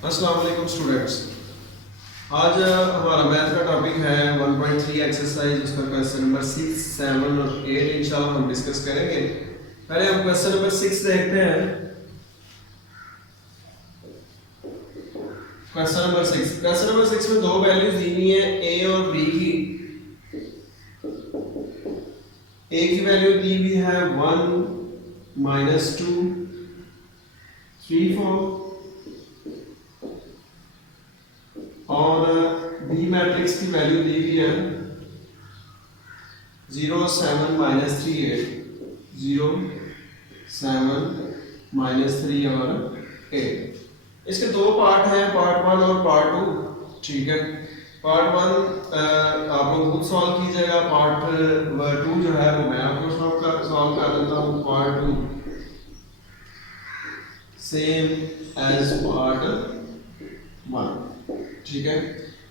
अस्सलाम वालेकुम स्टूडेंट्स। आज हमारा मैथ का टॉपिक है 1.3 एक्सरसाइज, उसका क्वेश्चन नंबर 6, 7 और 8 इंशाल्लाह हम डिस्कस करेंगे। पहले हम क्वेश्चन नंबर 6 देखते हैं। क्वेश्चन नंबर 6 में दो वैल्यूज दी हुई है ए और बी की। ए की वैल्यू दी हुई है 1 -2 3 4 और बी मैट्रिक्स की वैल्यू दी हुई है 0 7 -3 8 0 7 -3 और 8। इसके दो पार्ट हैं, पार्ट 1 और पार्ट 2। ठीक है, पार्ट 1 आप लोग खुद सॉल्व कीजिएगा, पार्ट 2 जो है वो मैं आपको सॉल्व कर देता हूँ। Part 2 same as part 1। ठीक है,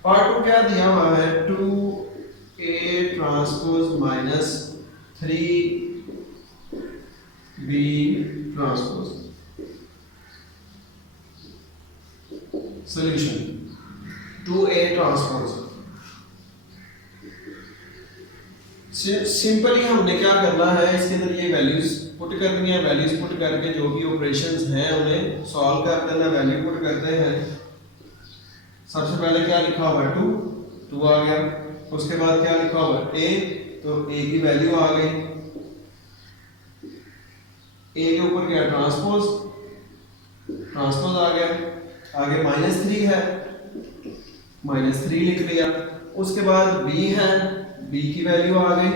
पार्ट 2 क्या दिया हुआ है 2a transpose minus 3b transpose. Solution 2a transpose. Simply हमने क्या करना है, इसके अंदर ये वैल्यूज पुट करनी है। वैल्यूज पुट करके जो भी ऑपरेशंस हैं उन्हें सॉल्व कर देना। वैल्यू पुट करते हैं। सबसे पहले क्या लिखा हुआ है 2 आ गया। उसके बाद क्या लिखा हुआ है a, तो a की वैल्यू आ गई। a के ऊपर क्या ट्रांसपोज आ गया। आगे -3 है, -3 लिख लिया। उसके बाद b है, b की वैल्यू आ गई।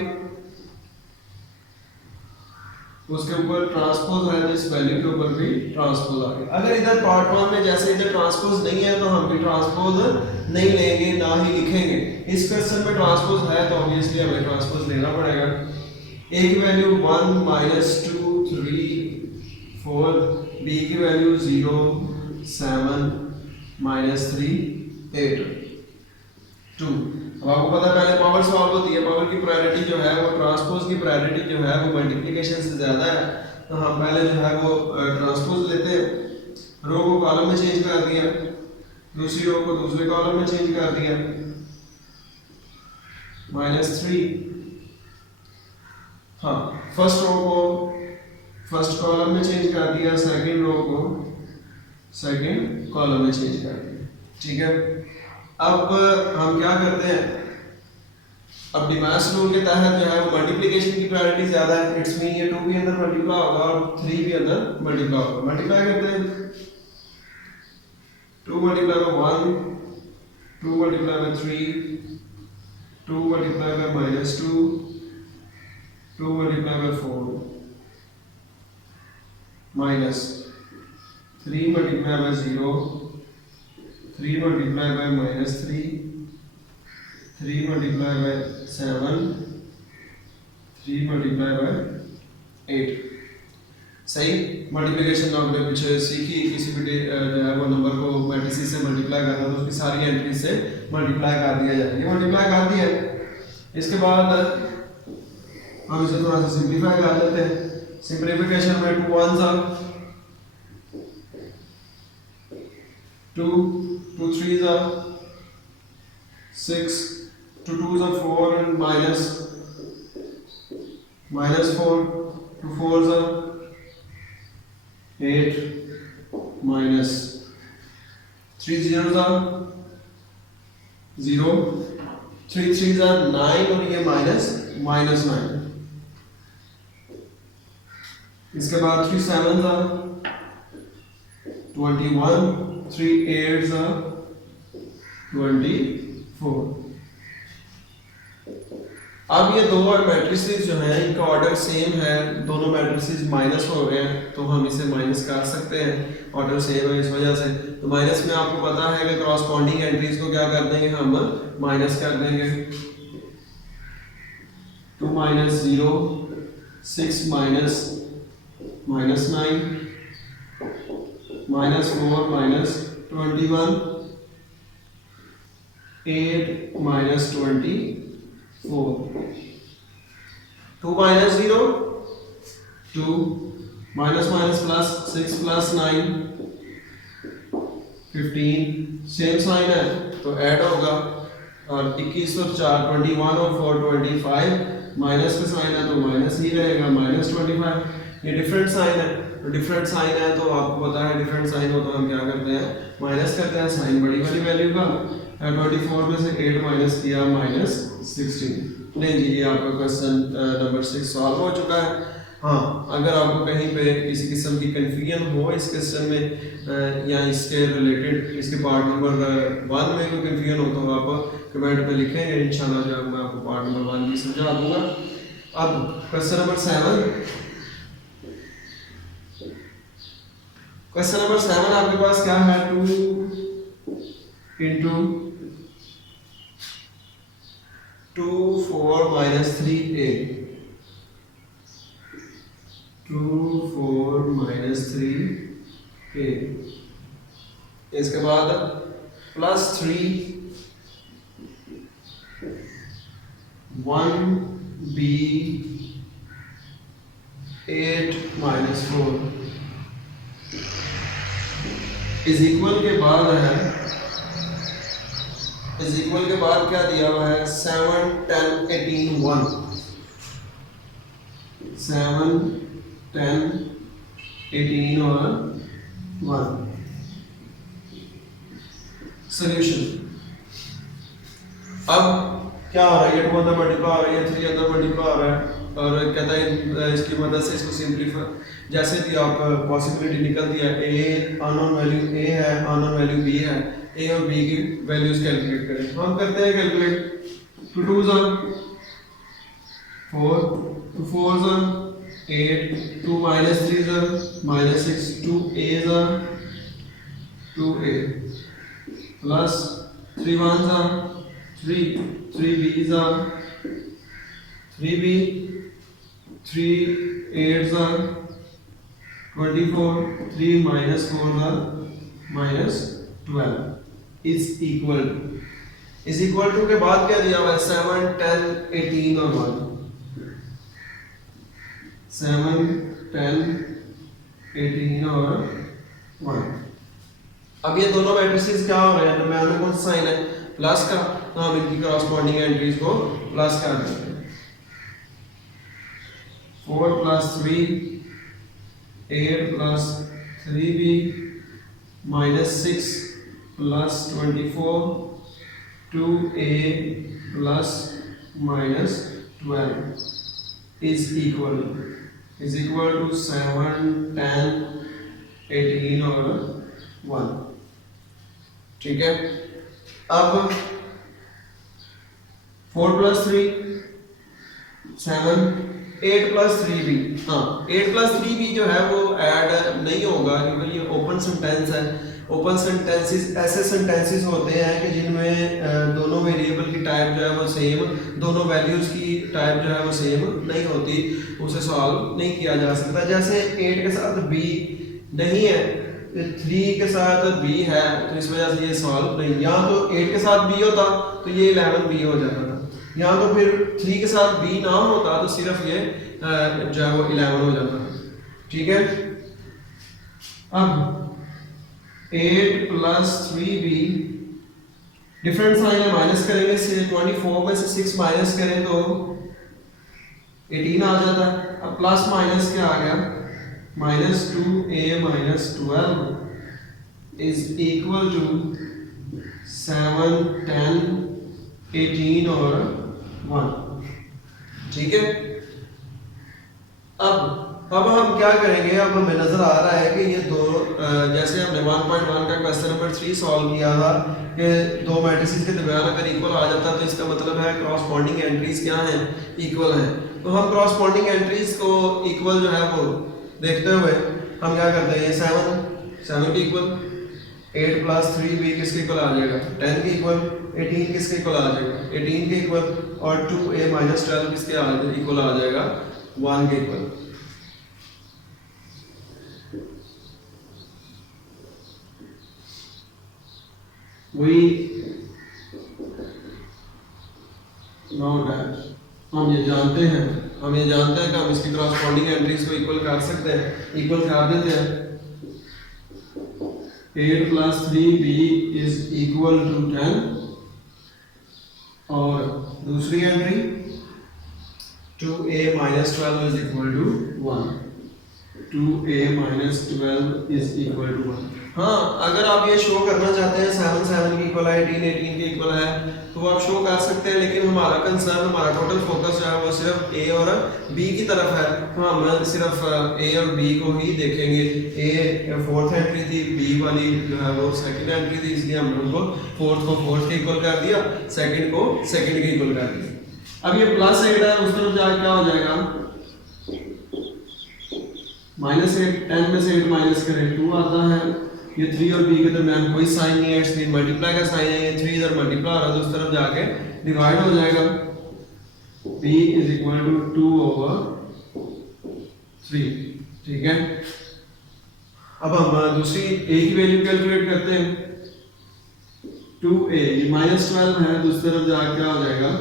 उसके ऊपर ट्रांसपोज है तो इस वैल्यू के ऊपर भी ट्रांसपोज आ गया। अगर इधर पार्ट 1 में जैसे इधर ट्रांसपोज नहीं है तो हम भी ट्रांसपोज नहीं लेंगे, ना ही लिखेंगे। इस क्वेश्चन में ट्रांसपोज है तो ऑब्वियसली हमें ट्रांसपोज लेना पड़ेगा। a की वैल्यू 1 -2 3 4, b की वैल्यू 0 7 -3 8 2। अब आपको पता है पहले पावर सॉल्व होती है। पावर की प्रायोरिटी जो है वो ट्रांसपोज की प्रायोरिटी जो है वो मल्टीप्लिकेशन से ज्यादा है, तो हम पहले जो है वो ट्रांसपोज लेते हैं। रो को कॉलम में चेंज कर दिया, दूसरी रो को दूसरे कॉलम में चेंज कर दिया। -3, हाँ, फर्स्ट रो को फर्स्ट कॉलम में चेंज कर दिया, सेकंड रो को सेकंड कॉलम में चेंज कर दिया। ठीक है, अब हम क्या करते हैं, अब डिमास रूल के तहत जो है वो मल्टीप्लिकेशन की प्रायोरिटी ज्यादा है। इट्स मीन ये 2 भी अंदर मल्टीप्लाई होगा और 3 भी अंदर मल्टीप्लाई होगा। मल्टीप्लाई करते हैं, 2 multiply by 1, 2 multiply by 3, 2 multiply by -2, 2 multiply by 4, minus 3 multiply by 0, 3 multiply by -3, 3 multiply by 7, 3 multiply by 8। सही, मल्टीप्लिकेशन आपने पीछे सीखी, किसी भी जो है वो नंबर को मैट्रिसेस से मल्टीप्लाई करना तो उसकी सारी एंट्री से मल्टीप्लाई कर दिया जाए। ये मल्टीप्लाई कर दिया। इसके बाद हम इसे थोड़ा सा सिंपलीफाई कर लेते हैं। सिंपलीफिकेशन में 2 1s are 2, 2 3s are 6, 2 2s are 4 and -4, 2 4s are 8 minus 3 zeros are 0, 3 3s are 9 और ये -9। इसके बाद 3 7s are 21, 3 8s are 24। अब ये दो मैट्रिसेस जो हैं इनका ऑर्डर सेम है, दोनों मैट्रिसेस माइनस हो गए हैं तो हम इसे माइनस कर सकते हैं। ऑर्डर सेम है इस वजह से। तो माइनस में आपको पता है कि कॉरस्पॉन्डिंग एंट्रीज को क्या कर देंगे, हम माइनस कर देंगे। 2 -0, 6 -9, -4 -21, 8 -24। 2 -0 2 minus minus plus 6 plus 9 15 same sign है तो ऐड होगा, और 21 और 4 21 और 4 25, माइनस का साइन है तो माइनस ही रहेगा, -25। ये डिफरेंट साइन है, तो डिफरेंट साइन है तो आपको पता है डिफरेंट साइन हो तो हम क्या करते हैं, माइनस करते हैं साइन बड़ी वाली वैल्यू का। 24 में से 8 माइनस किया -16। नहीं जी, ये आपका क्वेश्चन नंबर 6 सॉल्व हो चुका है। हाँ, अगर आपको कहीं पे किसी किस्म की कन्फ्यूजन हो इस क्वेश्चन में या इसके रिलेटेड इसके पार्ट नंबर 1 में कोई कन्फ्यूजन हो तो आप कमेंट में लिखेंगे, इंशाल्लाह जो मैं आपको पार्ट नंबर 1 भी समझा दूंगा। अब क्वेश्चन नंबर 7, क्वेश्चन नंबर 7 आपके पास क्या है, 2 into 2 4 - 3a, 2 4 - 3a, इसके बाद +3 1b 8 - 4 इज इक्वल के बाद है, इज इक्वल के बाद क्या दिया हुआ है, 7 10 18 1, 7 10 18 और 1। सॉल्यूशन, अब क्या हो रहा है, ये 2 अंदर मल्टीप्लाई हो रहा है, ये 3 अंदर मल्टीप्लाई हो रहा है, और कहता है इसकी मदद से इसको सिंपलीफाई, जैसे कि आप पॉसिबिलिटी निकलती है, ए अननोन वैल्यू ए है, अननोन वैल्यू बी है, ए और बी की वैल्यूज कैलकुलेट करें। हम करते हैं calculate, 2 2 4, 2 4 8, 2 - 3 -6, 2 a 2a, plus 3 1 3, 3 b 3b, 3 8 24, 3 - 4 -12 is equal to के बाद क्या दिया हुआ है, 7 10 18 और 1, 7 10 18 और 1। अब ये दोनों मैट्रिसेस क्या हो रहे हैं, तो मैं कौन सा साइन है, प्लस का, तो हम इनकी करस्पॉन्डिंग एंट्रीज को प्लस कर देते हैं। 4 + 3 8 + 3b -6 + 24 2a + -12 is equal to 7 10 18 और 1। ठीक है, अब 4 + 3 7, 8 + 3b, हाँ 8 + 3b जो है वो ऐड नहीं होगा क्योंकि ये ओपन सेंटेंस है। ओपन सेंटेंसेस ऐसे सेंटेंसेस होते हैं कि जिनमें दोनों वेरिएबल की टाइप जो है वो सेम, दोनों वैल्यूज की टाइप जो है वो सेम नहीं होती, उसे सॉल्व नहीं किया जा सकता। जैसे 8 के साथ b नहीं है, 3 के साथ b है, तो इस वजह से ये सॉल्व नहीं। यहाँ तो 8 के साथ b होता तो ये 11b हो जाता था, यहाँ तो फिर 3 के साथ b ना होता तो सिर्फ ये जो है वो 11 हो जाता। ठीक है, अब 8 + 3b डिफरेंट साइन है, माइनस करेंगे, 24 में से 6 माइनस करें तो 18 आ जाता है। अब प्लस माइनस क्या आ गया, -2a - 12 इज इक्वल टू 7 10 18 और 1। ठीक है, अब हम क्या करेंगे, अब हमें नजर आ रहा है कि ये दो जैसे हमने 1.1 का क्वेश्चन नंबर 3 सॉल्व किया था कि दो मैट्रिसेस के दरमियान अगर इक्वल आ जाता तो इसका मतलब है क्रॉसपॉन्डिंग एंट्रीज क्या हैं, इक्वल हैं। तो हम क्रॉसपॉन्डिंग एंट्रीज को इक्वल जो है वो देखते हुए हम क्या करते हैं, ये 7 के इक्वल, 8 + 3b किसके इक्वल आ जाएगा, 10 के इक्वल, 18 किसके इक्वल आ जाएगा, 18 के इक्वल, और 2a - 12 किसके इक्वल आ जाएगा, 1 के इक्वल। We know that हम ये जानते हैं कि हम इसकी क्रॉसपॉन्डिंग एंट्रीज को इक्वल कर सकते हैं, इक्वल कर देते हैं। 8 plus 3b is equal to 10 और दूसरी entry 2a minus 12 is equal to 1 2a minus 12 is equal to 1। हाँ, अगर आप ये शो करना चाहते हैं 7 7 के इक्वल है 18 18 के इक्वल है तो आप शो कर सकते हैं, लेकिन हमारा कंसर्न, हमारा टोटल फोकस जो है वो सिर्फ a और b की तरफ है, तो हम सिर्फ a और b को ही देखेंगे। a फोर्थ एंट्री थी, b वाली जो है वो सेकंड एंट्री थी, इसलिए हमने उनको फोर्थ को फोर्थ के इक्वल कर दिया, सेकंड को सेकंड के इक्वल कर दिया। अब ये प्लस 8 है, उस तरफ जाके क्या हो जाएगा -8, 10 में से 8 माइनस करें 2 आता है। ये 3 और b के दरमियान कोई साइन नहीं है, इसलिए मल्टीप्लाई का साइन है, ये 3 इधर मल्टीप्लाई हो रहा है तो उस तरफ जाके डिवाइड हो जाएगा। b इज इक्वल टू 2/3, ठीक है। अब हम दूसरी a की वैल्यू कैलकुलेट करते हैं। 2a ये -12 है, दूसरी तरफ जाके क्या हो जाएगा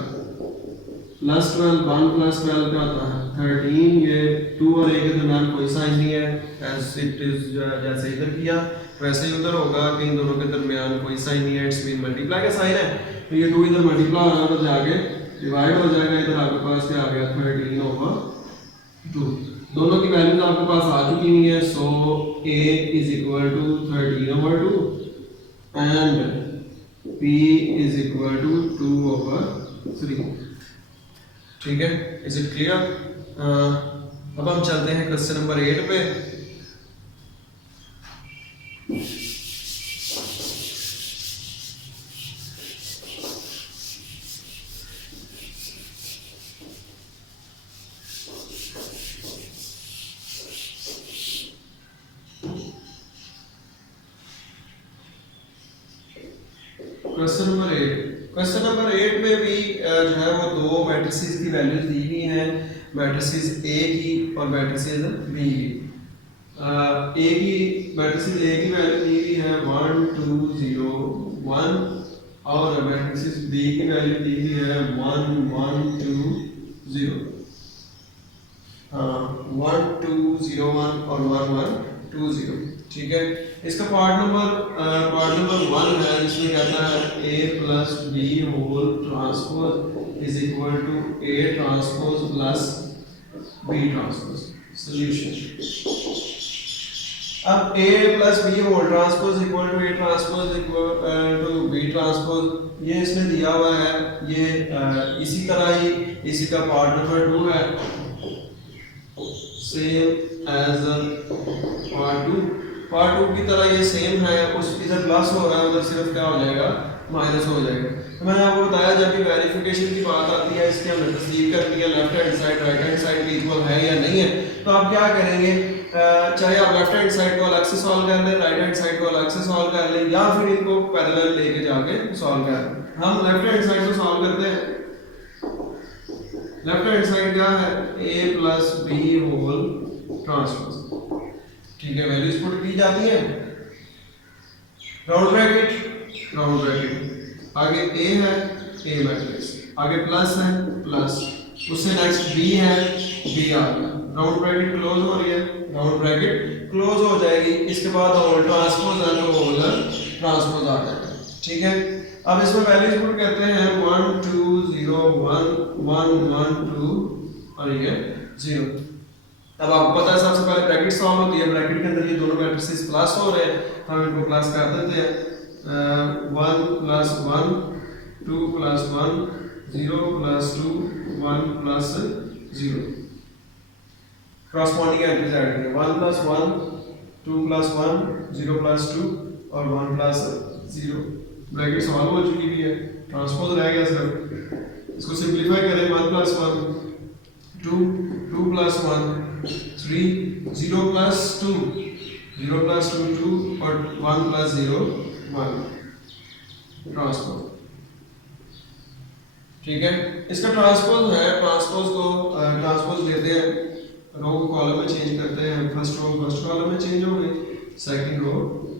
+12, 1 + 12 क्या होता है 13। ये 2 और a के दरमियान कोई साइन नहीं है, एज इट इज जैसे इधर किया वैसे ही उधर होगा कि इन दोनों के दरमियान कोई साइन नहीं है, इट्स मीन मल्टीप्लाई का साइन है, तो ये 2 इधर मल्टीप्लाई हो रहा है तो जाके डिवाइड हो जाएगा, इधर आपके पास क्या आ गया 13/2। दोनों की वैल्यूज आपके पास आ चुकी हुई है, so a is equal to 13/2 and b is equal to 2/3, ठीक है। Is it clear? अब हम चलते हैं क्वेश्चन नंबर 8 पे। क्वेश्चन नंबर 8 में भी जो है वो दो मैट्रिसेस की वैल्यूज दी हुई हैं, मैट्रिसेस A की और मैट्रिसेस B की। मैट्रिसेस A की वैल्यू दी हुई है 1 2 0 1 और मैट्रिसेस B की वैल्यू दी हुई है 1 1 2 0। 1 2 0 1 और 1 1 2 0, ठीक है। इसका पार्ट नंबर 1 है, जिसमें कहता है a plus b whole transpose is equal to a transpose plus b transpose. Solution, अब a plus b whole transpose equal to a transpose equal to b transpose, ये इसने दिया हुआ है। ये इसी तरह ही इसी का पार्ट नंबर 2 है, सेम एज पार्ट 2 की तरह ये सेम है, उस इधर प्लस हो रहा है, उधर सिर्फ क्या हो जाएगा माइनस हो जाएगा। तो मैंने आपको बताया जब भी वेरिफिकेशन की बात आती है, इसकी हमने तस्दीक करनी है left hand side right hand side के इक्वल है या नहीं है, तो आप क्या करेंगे, चाहे आप लेफ्ट हैंड साइड को अलग से सॉल्व कर लें, राइट हैंड साइड को अलग से सॉल्व कर लें, या फिर इनको पैरेलल लेके जाके सॉल्व कर लें। हम लेफ्ट हैंड साइड को सॉल्व करते हैं। लेफ्ट हैंड साइड क्या है a plus b whole transpose, ठीक है। वैल्यूज पुट की जाती है, राउंड ब्रैकेट आगे a है a मैट्रिक्स, आगे प्लस है प्लस, उससे नेक्स्ट b है b आ गया, राउंड ब्रैकेट क्लोज हो रही है, राउंड ब्रैकेट क्लोज हो जाएगी। इसके बाद होल ट्रांसपोज है तो होल ट्रांसपोज आ जाएगा, ठीक है। अब इसमें वैल्यूज पुट करते हैं 1 2 0 1 1 1 2 और ये 0। अब आपको पता है सबसे पहले ब्रैकेट सॉल्व होती है, ब्रैकेट के अंदर ये दोनों मैट्रिसेस प्लस हो रहे हैं, हम इनको प्लस कर देते हैं। 1 + 1 2 + 1 0 + 2 1 + 0, क्रॉसपॉन्डिंग एंट्रीज ऐड करें। 1 + 1 2 + 1 0 + 2 और 1 + 0। ब्रैकेट सॉल्व हो चुकी भी है, ट्रांसपोज रह गया सिर्फ, इसको सिंपलीफाई करें। 1 + 1 2 2 + 1 3 0 + 2 0 + 2 2 और 1 + 0 1 ट्रांसपोज, ठीक है। इसका ट्रांसपोज है, ट्रांसपोज लेते हैं, रो को कॉलम में चेंज करते हैं। फर्स्ट रो फर्स्ट कॉलम में चेंज हो गई, सेकंड रो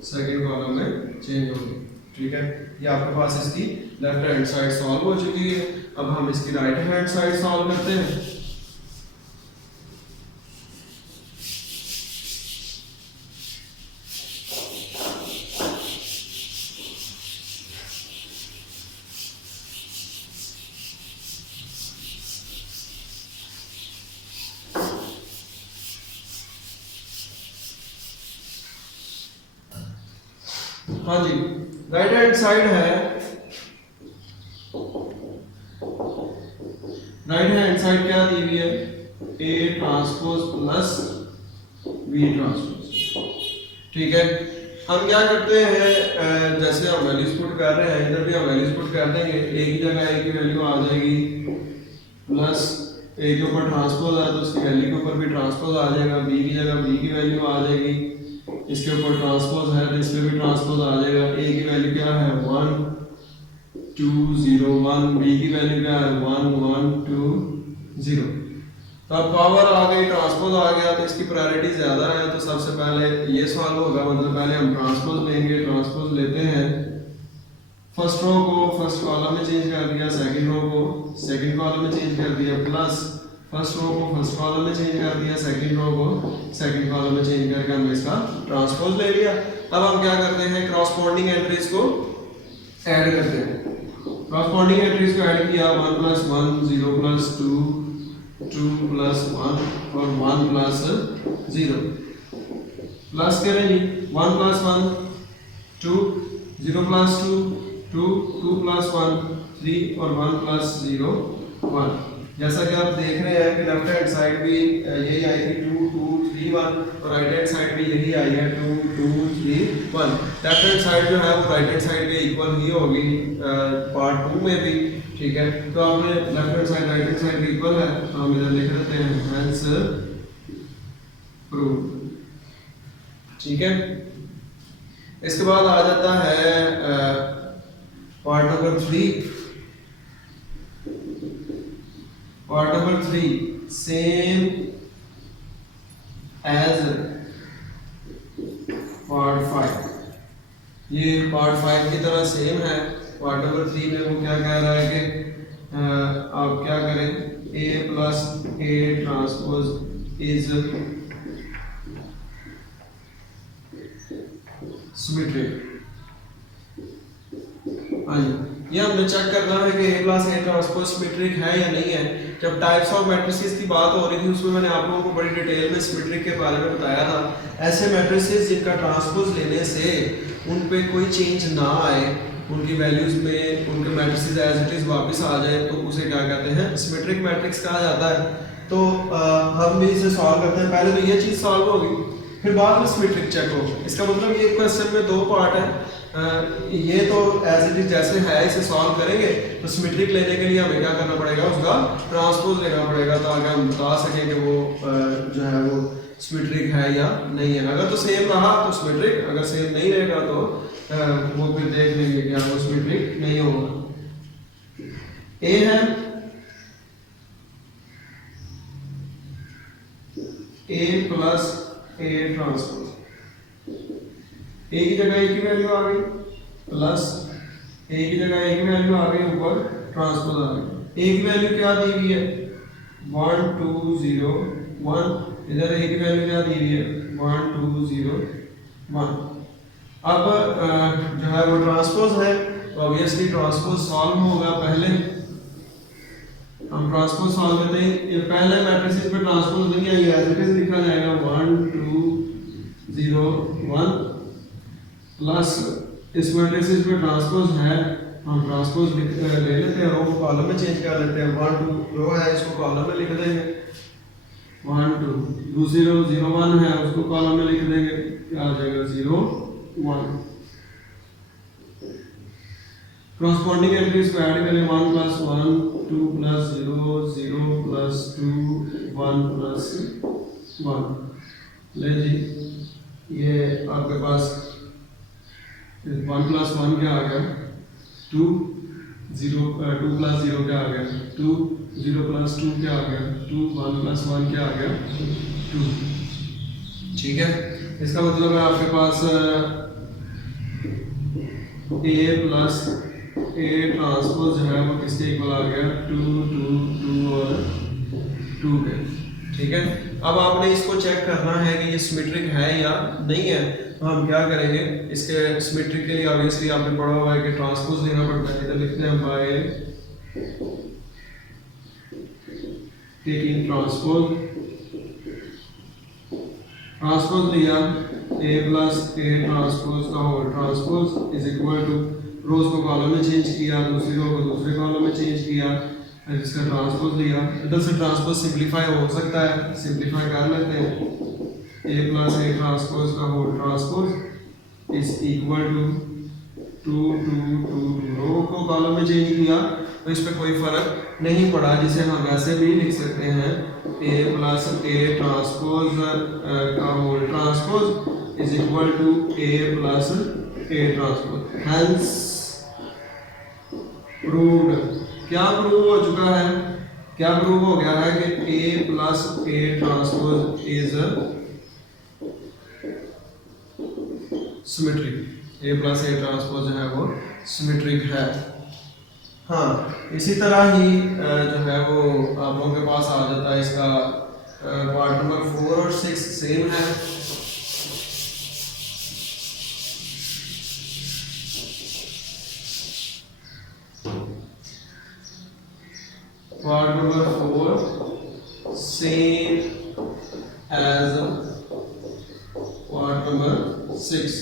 सेकंड कॉलम में चेंज हो गई, ठीक है। ये आपके पास इसकी लेफ्ट हैंड साइड सॉल्व हो चुकी है। अब हम इसकी राइट हैंड साइड सॉल्व करते हैं। हाँ जी, राइट हैंड साइड है, राइट हैंड साइड क्या दी हुई है, A transpose plus B transpose. ठीक है, हम क्या करते हैं, जैसे हम वैल्यूज पुट कर रहे हैं, इधर भी हम वैल्यूज पुट कर देंगे, ए की जगह ए की वैल्यू आ जाएगी प्लस ए के ऊपर ट्रांसपोज है तो उसकी वैल्यू के ऊपर भी ट्रांसपोज आ जाएगा, बी की जगह बी की वैल्यू आ जाएगी, इसके ऊपर ट्रांसपोज है तो इस पे भी ट्रांसपोज आ जाएगा। ए की वैल्यू क्या है 1 2 0 1, बी की वैल्यू क्या है 1 1 2 0। तो अब पावर आ गई, ट्रांसपोज आ गया तो इसकी प्रायोरिटी ज्यादा है, तो सबसे पहले ये सॉल्व होगा, मतलब पहले हम ट्रांसपोज लेंगे, ट्रांसपोज लेते हैं, फर्स्ट रो को फर्स्ट कॉलम में चेंज कर दिया, सेकंड रो को सेकंड कॉलम में चेंज कर दिया, प्लस फर्स्ट रो को फर्स्ट कॉलम में चेंज कर दिया, सेकंड रो को सेकंड कॉलम में चेंज करके हमने इसका ट्रांसपोज ले लिया। अब हम क्या करते हैं, क्रॉसपोंडिंग एंट्रीज को ऐड करते हैं। क्रॉसपोंडिंग एंट्रीज को ऐड किया, 1 + 1 0 + 2 2 + 1 और 1 + 0 प्लस करें जी, 1 + 1 2 0 + 2 2 2 + 1 3 और 1 + 0 1। जैसा कि आप देख रहे हैं कि लेफ्ट हैंड साइड भी यही आई थी 2 2 3 1 और राइट हैंड साइड भी यही आई है 2 2 3 1। लेफ्ट हैंड साइड जो है वो राइट हैंड साइड के इक्वल ही होगी पार्ट 2 में भी। ठीक है, तो आपने left hand side right hand side equal है तो हम इधर लिख देते हैं हेंस प्रूव। ठीक है, इसके बाद आ जाता है part number 3। Part number 3 same as part 5, ये पार्ट 5 की तरह सेम है। पार्ट नंबर 3 में वो क्या कह रहा है कि आप क्या करें, a + a transpose is symmetric. हाँ जी, ये हमने चेक करना है कि a + a ट्रांसपोज सिमेट्रिक है या नहीं है। जब टाइप्स ऑफ मैट्रिसेस की बात हो रही थी उसमें मैंने आप लोगों को बड़ी डिटेल में सिमेट्रिक के बारे में बताया था। ऐसे मैट्रिसेस जिनका ट्रांसपोज लेने से उन पे कोई चेंज ना आए, उनकी वैल्यूज में उनके मैट्रिसेस एज इट इज वापस आ जाए, तो उसे क्या कहते हैं, सिमेट्रिक मैट्रिक्स कहा जाता है। तो हम भी इसे सॉल्व करते हैं। पहले तो ये चीज़ सॉल्व होगी, फिर बाद में सिमेट्रिक चेक होगा। इसका मतलब ये क्वेश्चन में 2 पार्ट है। ये तो एज इट इज जैसे है इसे सॉल्व करेंगे, तो सिमेट्रिक लेने के लिए हमें क्या करना पड़ेगा, उसका ट्रांसपोज लेना पड़ेगा ताकि हम बता सकें कि वो जो है वो सिमेट्रिक है या नहीं है। अगर तो सेम रहा तो सिमेट्रिक, अगर सेम नहीं रहेगा तो वो फिर देख लेंगे कि वो सिमेट्रिक नहीं होगा। ए है a + a ट्रांसपोज, ए की जगह ए की वैल्यू आ गई प्लस ए की जगह ए की वैल्यू आ गई, ऊपर ट्रांसपोज आ गई। ए की वैल्यू क्या दी हुई है 1 2 0 1, इधर ए की वैल्यू क्या दी हुई है 1 2 0 1। अब जो है वो ट्रांसपोज है तो ऑब्वियसली ट्रांसपोज सॉल्व होगा। पहले हम ट्रांसपोज सॉल्व करते हैं, पहले मैट्रिसेस पे ट्रांसपोज नहीं आई है, इसे लिखा जाएगा 1 2 0 1 प्लस इस मैट्रिसेस पे ट्रांसपोज है, हम ट्रांसपोज ले लेते हैं, रो को कॉलम में चेंज कर लेते हैं। 1 2 रो है, इसको कॉलम में लिख देंगे 1 2, दूसरी रो 0 1 है, उसको कॉलम में लिख देंगे, क्या आ जाएगा 0 1। corresponding एंट्रीज को ऐड करें 1 + 1 2 + 0 0 + 2 1 + 1। ले जी, ये आपके पास 1 + 1 क्या आ गया 2 0 2 + 0 क्या आ गया 2 0 + 2 क्या आ गया 2 1 + 1 क्या आ गया 2। ठीक है, इसका मतलब है आपके पास a + a ट्रांसपोज जो है वो किसके इक्वल आ गया 2 2 2 और 2 के। ठीक है, अब आपने इसको चेक करना है कि ये सिमेट्रिक है या नहीं है। तो हम क्या करेंगे, इसके सिमेट्रिक के लिए ऑब्वियसली आपने पढ़ा हुआ है कि ट्रांसपोज लेना पड़ता है। इधर लिखते हैं बाय टेकिंग ट्रांसपोज, ट्रांसपोज लिया ए प्लस ए ट्रांसपोज का whole transpose is equal to rows को कॉलम में चेंज किया, दूसरी रो को दूसरे कॉलम में चेंज किया, इसका ट्रांसपोज लिया। इधर से ट्रांसपोज सिंप्लीफाई हो सकता है, सिंप्लीफाई कर लेते हैं। ए प्लस ए ट्रांसपोज का whole transpose is equal to to row को कॉलम में चेंज किया तो इस पर कोई फर्क नहीं पड़ा, जिसे हम वैसे भी लिख सकते हैं ए प्लस ए ट्रांसपोज का whole transpose is equal to A plus A transpose. Hence proved. क्या प्रूव हो चुका है? क्या प्रूव हो गया है कि A plus A transpose is symmetric. A plus A transpose जो है वो सिमेट्रिक है। हाँ, इसी तरह ही जो है वो आप लोगों के पास आ जाता है इसका पार्ट नंबर 4 और 6 सेम है। Part number 4 same as part number 6।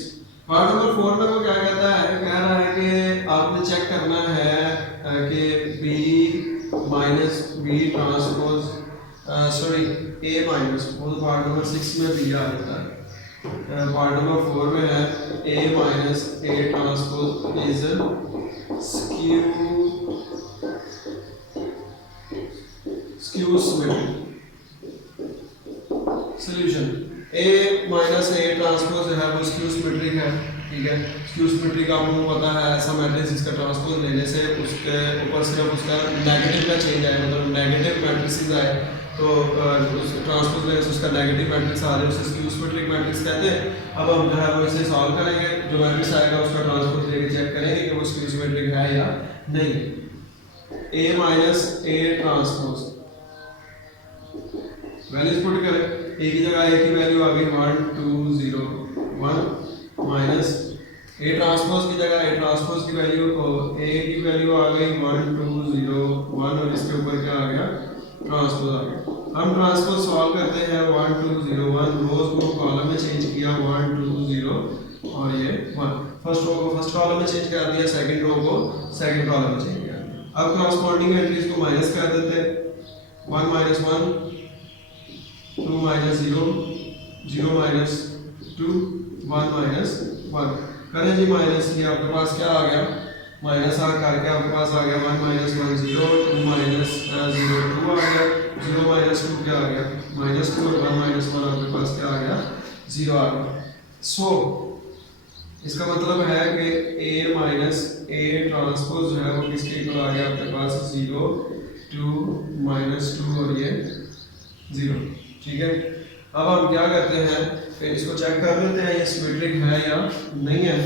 Part number 4 में वो क्या कहता है? कह रहा है कि आपने चेक करना है कि B minus B transpose sorry A minus, वो पार्ट नंबर 6 में भी आ जाता है। पार्ट नंबर 4 में है A minus A transpose is skew symmetric. Solution A minus A transpose है वो स्क्यू सिमेट्रिक है। ठीक है, स्क्यू सिमेट्रिक आपको पता है ऐसा मैट्रिक्स जिसका ट्रांसपोज लेने से उसके ऊपर सिर्फ उसका नेगेटिव का चेंज आए, मतलब नेगेटिव मैट्रिक्स आए तो उस ट्रांसपोज लेने से उसका नेगेटिव मैट्रिक्स आ रहे उसे स्क्यू सिमेट्रिक मैट्रिक्स कहते हैं। अब हम जो है वो इसे सॉल्व करेंगे, जो मैट्रिक्स आएगा उसका ट्रांसपोज लेके चेक करेंगे कि वो स्क्यू सिमेट्रिक है या नहीं। A minus A transpose values put करें, ए की जगह ए की वैल्यू आ गई 1 2 0 1 माइनस ए ट्रांसपोज की जगह ए ट्रांसपोज की वैल्यू तो ए की वैल्यू आ गई 1 2 0 1 और इसके ऊपर क्या आ गया? ट्रांसपोज आ गया। हम ट्रांसपोज सॉल्व करते हैं 1 2 0 1, रोज को कॉलम में चेंज किया 1 2 0 और ये 1, फर्स्ट रो को फर्स्ट कॉलम में चेंज कर दिया, सेकंड रो को सेकंड कॉलम में चेंज किया। अब करस्पॉन्डिंग एंट्रीज को माइनस कर देते हैं। 1 माइनस 1 2 माइनस 0 0 माइनस 2 1 माइनस 1 करें जी माइनस, ये आपके पास क्या आ गया? माइनस आ करके आपके पास आ गया 1 माइनस 1 0 2 माइनस 0 2 आ गया, 0 माइनस 2 क्या आ गया? माइनस 2 और 1 माइनस 1 आपके पास क्या आ गया? 0 आ गया। सो इसका मतलब है कि a माइनस a ट्रांसपोज जो है वो किसके इक्वल आ गया आपके पास? 0 2 माइनस 2 और ये 0। ठीक है, अब हम क्या करते हैं फिर इसको चेक कर लेते हैं ये सिमेट्रिक है या नहीं है।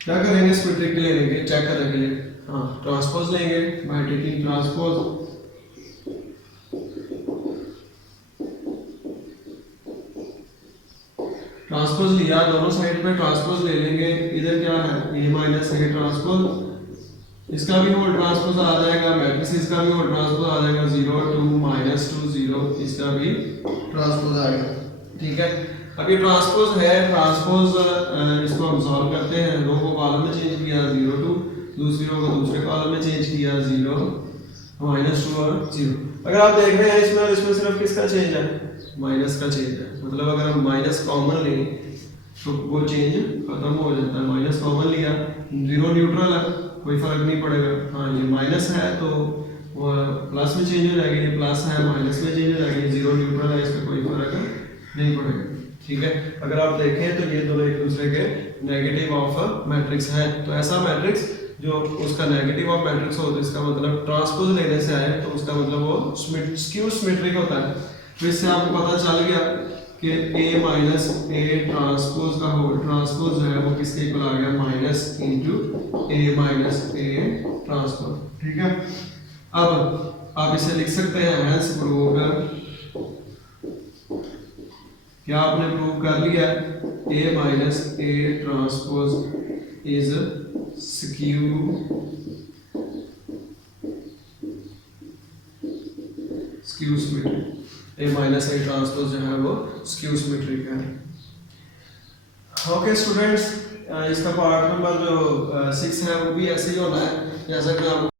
क्या करेंगे सिमेट्रिक के लिए लेंगे चेक करने के लिए? हाँ, ट्रांसपोज लेंगे बाय टेकिंग ट्रांसपोज। ट्रांसपोज लिया, दोनों साइड पे ट्रांसपोज ले लेंगे। इधर क्या है? ए माइनस ए ट्रांसपोज, इसका भी होल ट्रांसपोज आ जाएगा, मैट्रिक्स का भी होल ट्रांसपोज आ जाएगा 0 2 माइनस 2 0, इसका भी ट्रांसपोज आ गया। ठीक है, अब ये ट्रांसपोज है, ट्रांसपोज इसको हम सॉल्व करते हैं। रो को कॉलम में चेंज किया 0 2, दूसरी रो को दूसरे कॉलम में चेंज किया 0 माइनस 2 और 0। अगर आप देख रहे हैं इसमें और इसमें सिर्फ किसका चेंज है? माइनस का चेंज है, मतलब अगर हम माइनस कॉमन लें तो वो चेंज खत्म हो जाता है। माइनस कॉमन लिया, 0 न्यूट्रल है, कोई फर्क नहीं पड़ेगा। हाँ, ये माइनस है तो वो प्लस में चेंज हो जाएगी, ये प्लस है माइनस में चेंज हो जाएगी, 0 न्यूट्रल है, इसका कोई फर्क नहीं पड़ेगा। ठीक है, अगर आप देखें तो ये दोनों एक दूसरे के नेगेटिव ऑफ मैट्रिक्स है। तो ऐसा मैट्रिक्स जो उसका नेगेटिव ऑफ मैट्रिक्स हो तो इसका मतलब ट्रांसपोज लेने से आए तो उसका मतलब वो स्क्यू सिमेट्रिक होता है। तो इससे आपको पता चल गया कि a माइनस a ट्रांसपोज का होल ट्रांसपोज जो है वो किसके इक्वल आ गया? Minus into a minus a transpose. ठीक है, अब आप इसे लिख सकते हैं हेंस प्रूव्ड। क्या आपने प्रूव कर लिया? a minus a transpose is skew symmetric. A minus A transpose जो है वो स्क्यू सिमेट्रिक है। ओके स्टूडेंट्स, इसका पार्ट नंबर जो 6 है वो भी ऐसे ही होना है जैसा कि आपको